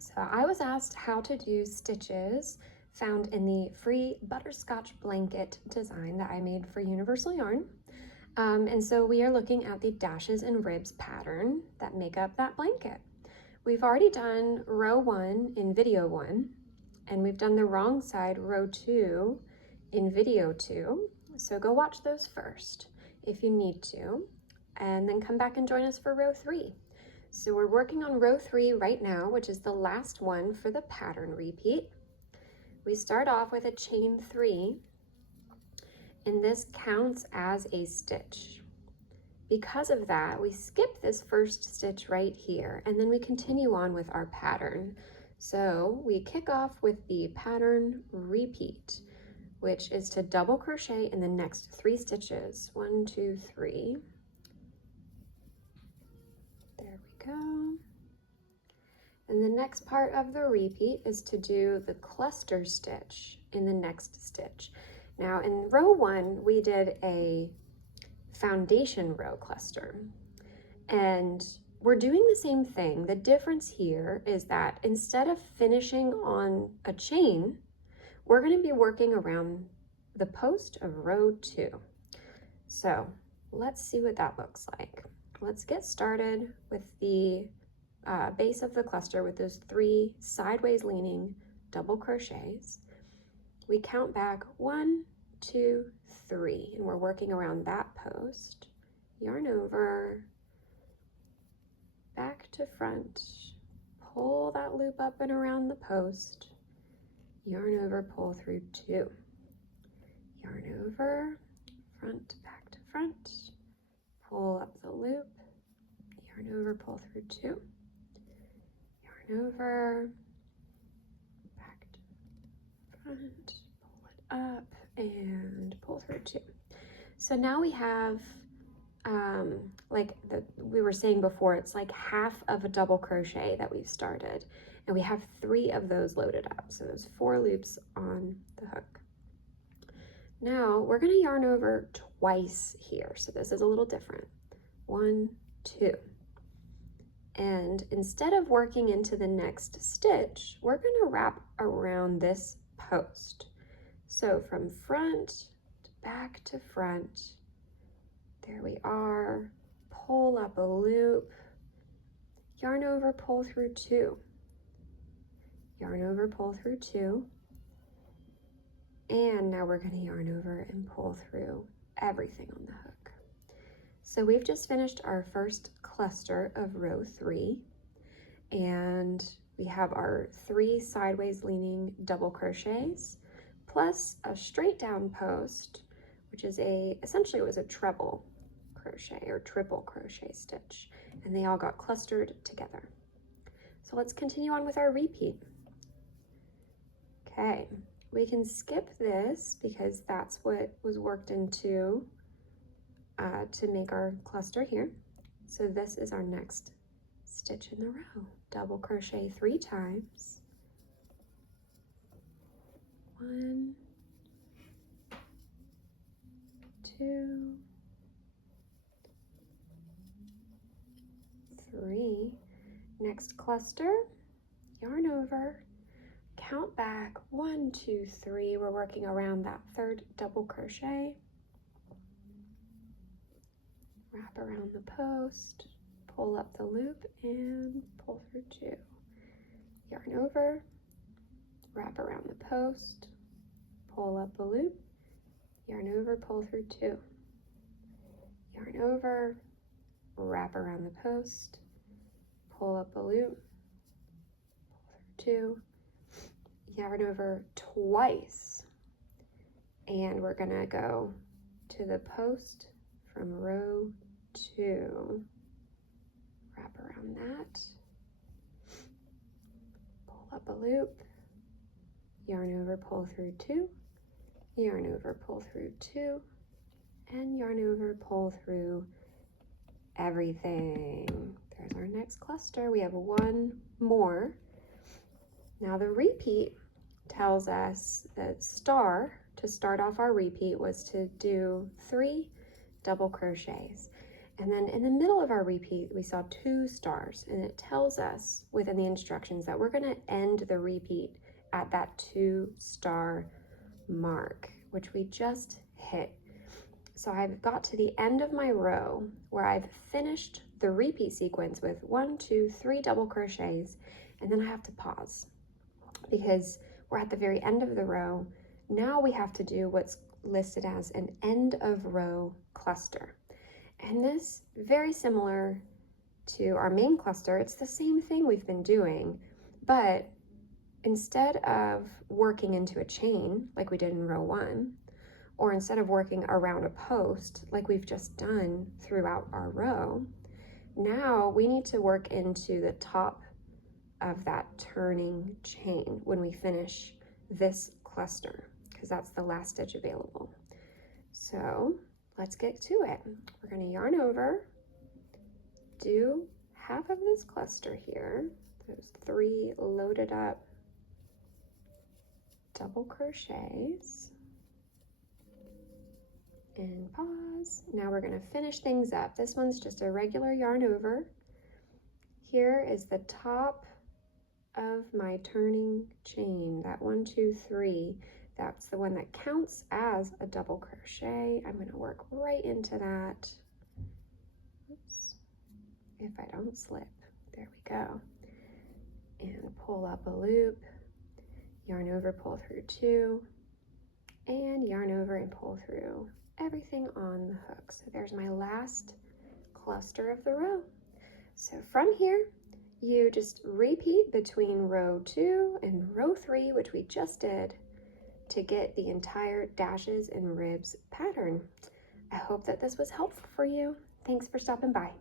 So I was asked how to do stitches found in the free Butterscotch Blanket design that I made for Universal Yarn. And so we are looking at the dashes and ribs pattern that make up that blanket. We've already done row 1 in video 1, and we've done the wrong side, row 2, in video 2. So go watch those first if you need to, and then come back and join us for row 3. So we're working on row 3 right now, which is the last one for the pattern repeat. We start off with a chain 3, and this counts as a stitch. Because of that, we skip this first stitch right here, and then we continue on with our pattern. So we kick off with the pattern repeat, which is to double crochet in the next 3 stitches. 1, 2, 3. There we go. And the next part of the repeat is to do the cluster stitch in the next stitch. Now in row 1, we did a foundation row cluster, and we're doing the same thing. The difference here is that instead of finishing on a chain, we're going to be working around the post of row 2. So let's see what that looks like. Let's get started with the base of the cluster with those 3 sideways leaning double crochets. We count back 1, 2, 3, and we're working around that post. Yarn over, back to front, pull that loop up and around the post, yarn over, pull through 2, yarn over, front, back to front, pull up the loop, yarn over, pull through 2, yarn over, back to front, pull it up, and pull through 2. So now we have, like we were saying before, it's like half of a double crochet that we've started, and we have 3 of those loaded up. So there's 4 loops on the hook. Now we're going to yarn over twice here. So this is a little different. 1, 2. And instead of working into the next stitch, we're going to wrap around this post. So from front to back to front, there we are, pull up a loop, yarn over, pull through 2, yarn over, pull through 2, and now we're going to yarn over and pull through everything on the hook. So we've just finished our first cluster of row 3, and we have our 3 sideways leaning double crochets, plus a straight down post, which is essentially it was a treble crochet or triple crochet stitch, and they all got clustered together. So let's continue on with our repeat. Okay, we can skip this because that's what was worked into to make our cluster here. So this is our next stitch in the row. Double crochet 3 times. 1, 2, 3. Next cluster, yarn over, count back 1, 2, 3. We're working around that 3rd double crochet. Wrap around the post, pull up the loop, and pull through 2. Yarn over, wrap around the post, pull up the loop, yarn over, pull through 2. Yarn over, wrap around the post, pull up the loop, pull through 2, yarn over twice, and we're gonna go to the post from row 2, wrap around that, pull up a loop, yarn over, pull through 2, yarn over, pull through 2, and yarn over, pull through everything. There's our next cluster. We have 1 more. Now the repeat tells us that to start off our repeat was to do 3 double crochets. And then in the middle of our repeat, we saw 2 stars, and it tells us within the instructions that we're going to end the repeat at that 2-star mark, which we just hit. So I've got to the end of my row where I've finished the repeat sequence with 1, 2, 3 double crochets, and then I have to pause because we're at the very end of the row. Now we have to do what's listed as an end of row cluster. And this, very similar to our main cluster, it's the same thing we've been doing, but instead of working into a chain like we did in row 1, or instead of working around a post like we've just done throughout our row, now we need to work into the top of that turning chain when we finish this cluster, because that's the last stitch available. So let's get to it. We're going to yarn over, do half of this cluster here, those 3 loaded up double crochets, and pause. Now we're going to finish things up. This one's just a regular yarn over. Here is the top of my turning chain, that 1, 2, 3. That's the one that counts as a double crochet. I'm going to work right into that. Oops, if I don't slip. There we go. And pull up a loop, yarn over, pull through 2, and yarn over and pull through everything on the hook. So there's my last cluster of the row. So from here, you just repeat between row 2 and row 3, which we just did, to get the entire dashes and ribs pattern. I hope that this was helpful for you. Thanks for stopping by.